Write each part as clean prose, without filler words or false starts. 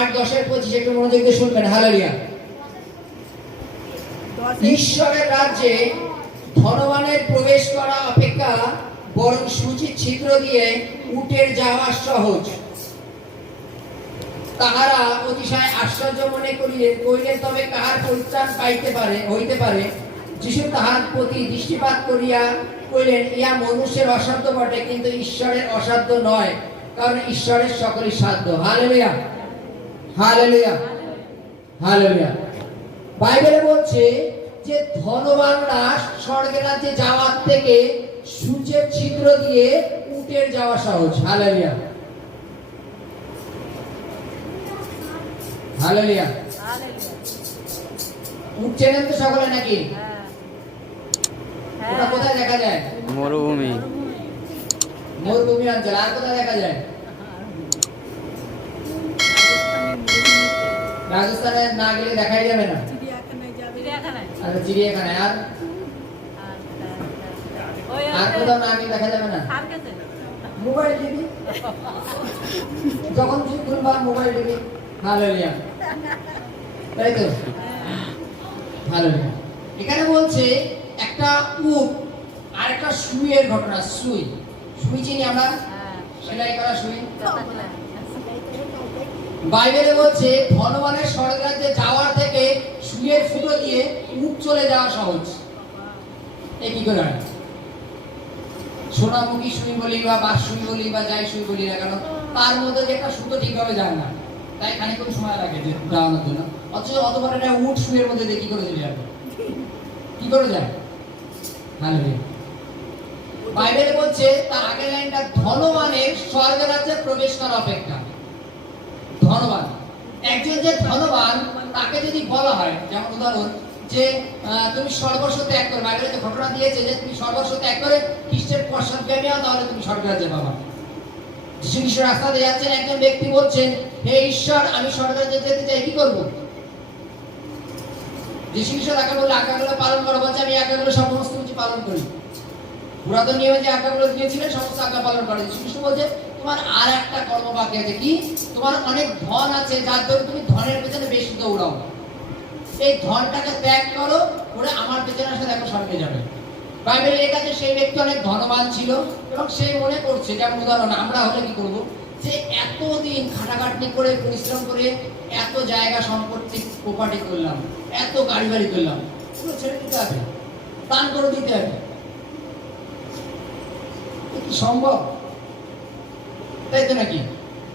8:10-25 একটু মনোযোগ দিয়ে শুনবেন। হালেলুয়া। ঈশ্বরের রাজ্যে ধনবানের প্রবেশ করা অপেক্ষা বরং সূচির ছিদ্র দিয়ে উটের যাওয়া সহজ। তাহারা অতিশয় আশ্চর্য মনে করিলেন, তবে কাহার পরিত্রাণ হইতে পারে। যিশু তাহার প্রতি দৃষ্টিপাত করিয়া কইলেন, ইহা মনুষ্যের অসাধ্য বটে, কিন্তু ঈশ্বরের অসাধ্য নয়, কারণ ঈশ্বরের সকলই সাধ্য। Hallelujah, hallelujah, hallelujah. বাইবেলে বলছে যে ধনবানরা স্বর্গের রাজ্যে যাওয়ার থেকে সূচের ছিদ্র দিয়ে উটের যাওয়া সহজ। Hallelujah, hallelujah. উট চেনেন তো সকলে নাকি? ওটা কোথায় দেখা যায়? মরুভূমি, মরুভূমি অঞ্চল। আর কোথায় দেখা যায়? রাজস্থানে না গেলে দেখাই যাবে না। আচ্ছা, চিড়িয়াখানায়। আর কোথাও না গেলে দেখা যাবে না। মোবাইল টিভি, যখন তুমি খুলবা মোবাইল টিভি। হালেলুয়া, তাই তো? হালেলুয়া। এখানে বলছে একটা উট আর একটা সুইয়ের ঘটনা। সুই চিনি আমরা, সেলাই করা সুই। বাইবেলে বলছে ধনবানের স্বর্গরাজ্যে যাওয়ার থেকে সুইয়ের ফুটো দিয়ে উট চলে যাওয়া সহজ। এ কি করে হয়? সোনামুখী সুই বলি বা বাঁশ সুই বলি বা যাই সুই বলি না কেন, তার মধ্যে যে একটা সুতো ঠিকভাবে যায় না, তাই খানিকক্ষণ সময় লাগে যাওয়ানোর জন্য। অথচ অত বড় একটা উট সুইয়ের মধ্যে দিয়ে কি করে চলে যাবে? কি করে যায়? হালেলুয়া। বাইবেলে বলছে তার আগের লাইনটা, ধনবানের স্বর্গের রাজ্যে প্রবেশ করা অপেক্ষা। ধনবান, একজন যে ধনবান তাকে যদি বলা হয়, যেমন উদাহরণ যে তুমি সর্বস্ব ত্যাগ করে, বাইবেলে যে ঘটনা দিয়েছে যে তুমি সর্বস্ব ত্যাগ করে খ্রিস্টের পশ্চাৎগামী হও, তাহলে তুমি স্বর্গের রাজ্যে পাবা। যিশু খ্রিস্ট রাস্তাতে যাচ্ছেন, একজন ব্যক্তি বলছেন, হে ঈশ্বর, আমি স্বর্গের রাজ্যে যেতে চাই, কি করব? যিশু খ্রিস্ট তাকে বললে আজ্ঞাগুলো পালন করো। বলছে, আমি আজ্ঞাগুলো সমস্ত কিছু পালন করি। পুরাতন নিয়মে যে আজ্ঞাগুলো দিয়েছিলেন সমস্ত আজ্ঞা পালন করে। যিশু খ্রিস্ট বলছে, তোমার আর একটা কর্ম বাকি আছে। কি? তোমার অনেক ধন আছে, যার জন্য তুমি ধনের পেছনে বেশি দৌড়াও। এই ধনটাকে ত্যাগ করো, করে আমার পেছনে আসলে দেখো স্বর্গে যাবে। বাইবেলে লেখা আছে সেই ব্যক্তি অনেক ধনবান ছিল এবং সে মনে করছে, যেমন উদাহরণ আমরা হলে কি করব, যে এতদিন খাটাখাটনি করে পরিশ্রম করে এত জায়গা সম্পত্তি প্রপার্টি করলাম, এত গাড়ি বাড়ি করলাম, পুরো ছেড়ে দিতে হবে, দান করে দিতে হবে। কি সম্ভব? তাই তো নাকি?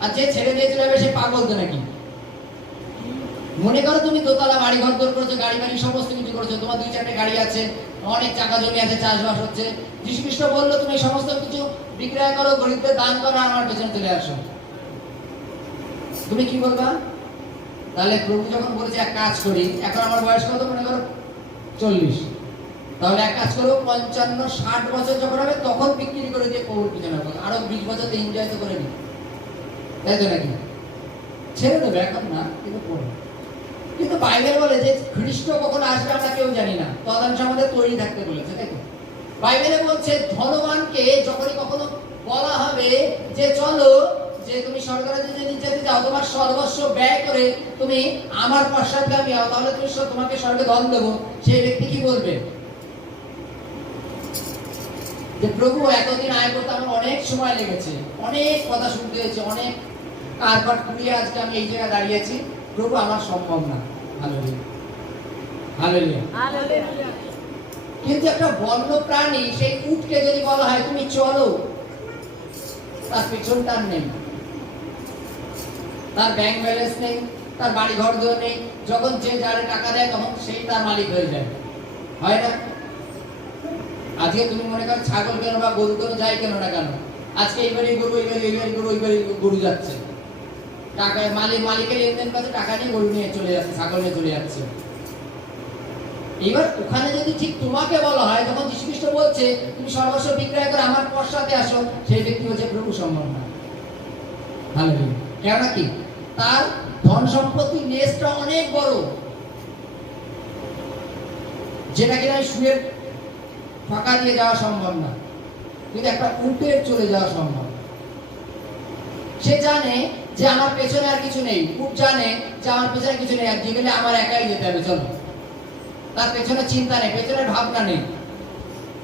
আর যে ছেড়ে দিয়ে চলে যাবে সে পাগল তো নাকি? মনে করো তুমি দোতলা বাড়ি ঘর দর করেছো, গাড়ি বাড়ি সমস্ত কিছু করেছো, তোমার 2-4টে গাড়ি আছে, অনেক টাকা জমি আছে, চাষবাস হচ্ছে। যিশু খ্রিস্ট বললো তুমি সমস্ত কিছু বিক্রয় করো, গরিবদের দান করো, আমার পেছনে চলে আসো। তুমি কি বলবা? তাহলে প্রভু যখন বলেছে এক কাজ করি, এখন আমার বয়স কত? মনে করো 40। তাহলে এক কাজ করো, 55-60 বছর যখন হবে তখন বিক্রি করে দিয়ে প্রভুর পিছনে হবে, আরো 20 বছর এনজয় তো করে নি। তাই তো নাকি? ছেড়ে দেবে, এখন না, কিন্তু পরে। কিন্তু বাইবেল বলে যে খ্রিস্ট কখন আসবে আমরা কেউ জানি না, তদন্ত আমাদের তৈরি থাকতে বলেছে, তাই তো? বাইবেলে বলছে ধনবানকে যখনই কখনো বলা হবে যে চলো, যে তুমি স্বর্গরাজ্যে যদি যেতে যাও, তোমার সর্বস্ব ব্যয় করে তুমি আমার পশ্চাৎগামী হও, তাহলে তুমি তোমাকে স্বর্গে ধন দেবো, সেই ব্যক্তি কি বলবে? যে প্রভু এতদিন আয় করতে আমার অনেক সময় লেগেছে, অনেক কথা শুনতে হয়েছে, অনেক কারবার কুড়িয়ে আজকে আমি এই জায়গায় দাঁড়িয়েছি, প্রভু আমার সম্ভব না। Hallelujah, hallelujah, hallelujah. কিন্তু একটা বন্য প্রাণী সেই উটকে যদি বলা হয় তুমি চলো, তার পেছনটার নেই, তার ব্যাংক ব্যালেন্স নেই, তার বাড়ি ঘর দর নেই, যখন যে যারে টাকা দেয় তখন সেই তার মালিক হয়ে যায়, হয় না? আজকে তুমি মনে করো ছাগল কেন বা গরু কেন, যাই কেন না কেন, আজকে এইবারই গরু, এইবারই গরু, এইবারই গরু যাচ্ছে, টাকা মালিকের লেনদেন কাছে টাকা নিয়ে গরু নিয়ে চলে যাচ্ছে, ছাগল নিয়ে চলে যাচ্ছে। এবার ওখানে যদি ঠিক তোমাকে বলা হয়, যখন যীশু খ্রিস্ট বলছে তুমি সর্বস্ব বিক্রয় করে আমার পশ্চাতে আসো, সেই ব্যক্তি বলছে প্রভু সম্ভব না। হালেলুয়া। কেন কি? তার ধন সম্পত্তির নেসটা অনেক বড়, যেটা কিনা শুয়ে ফাঁকা দিয়ে যাওয়া সম্ভব না, কিন্তু একটা উটের চলে যাওয়া সম্ভব। সে জানে যে আমার পেছনে আর কিছু নেই, উট জানে যে আমার পেছনে কিছু নেই, আর যেগুলো আমার একাই যেতে হবে, চলো। তার পেছনে চিন্তা নেই, পেছনে ভাবনা নেই।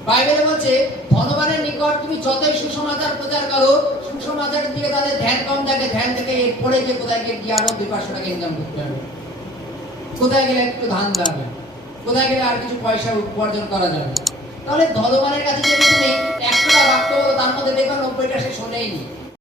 বাইবেলে বলছে ধনবানের নিকট তুমি যতই সুসমাচার প্রচার করো, সুসমাচারের দিকে তাদের ধ্যান কম থাকে, ধ্যান থেকে এরপরে যে কোথায় গিয়ে আরো 2-500 টাকা ইনকাম করতে হবে, কোথায় গেলে একটু ধান দেবে, কোথায় গেলে আর কিছু পয়সা উপার্জন করা যাবে। তাহলে ধনবানের কাছে যে কিছু নেই, 100টা বাক্য হলো, তার মধ্যে দেখবেন 90টা সে শোনেইনি।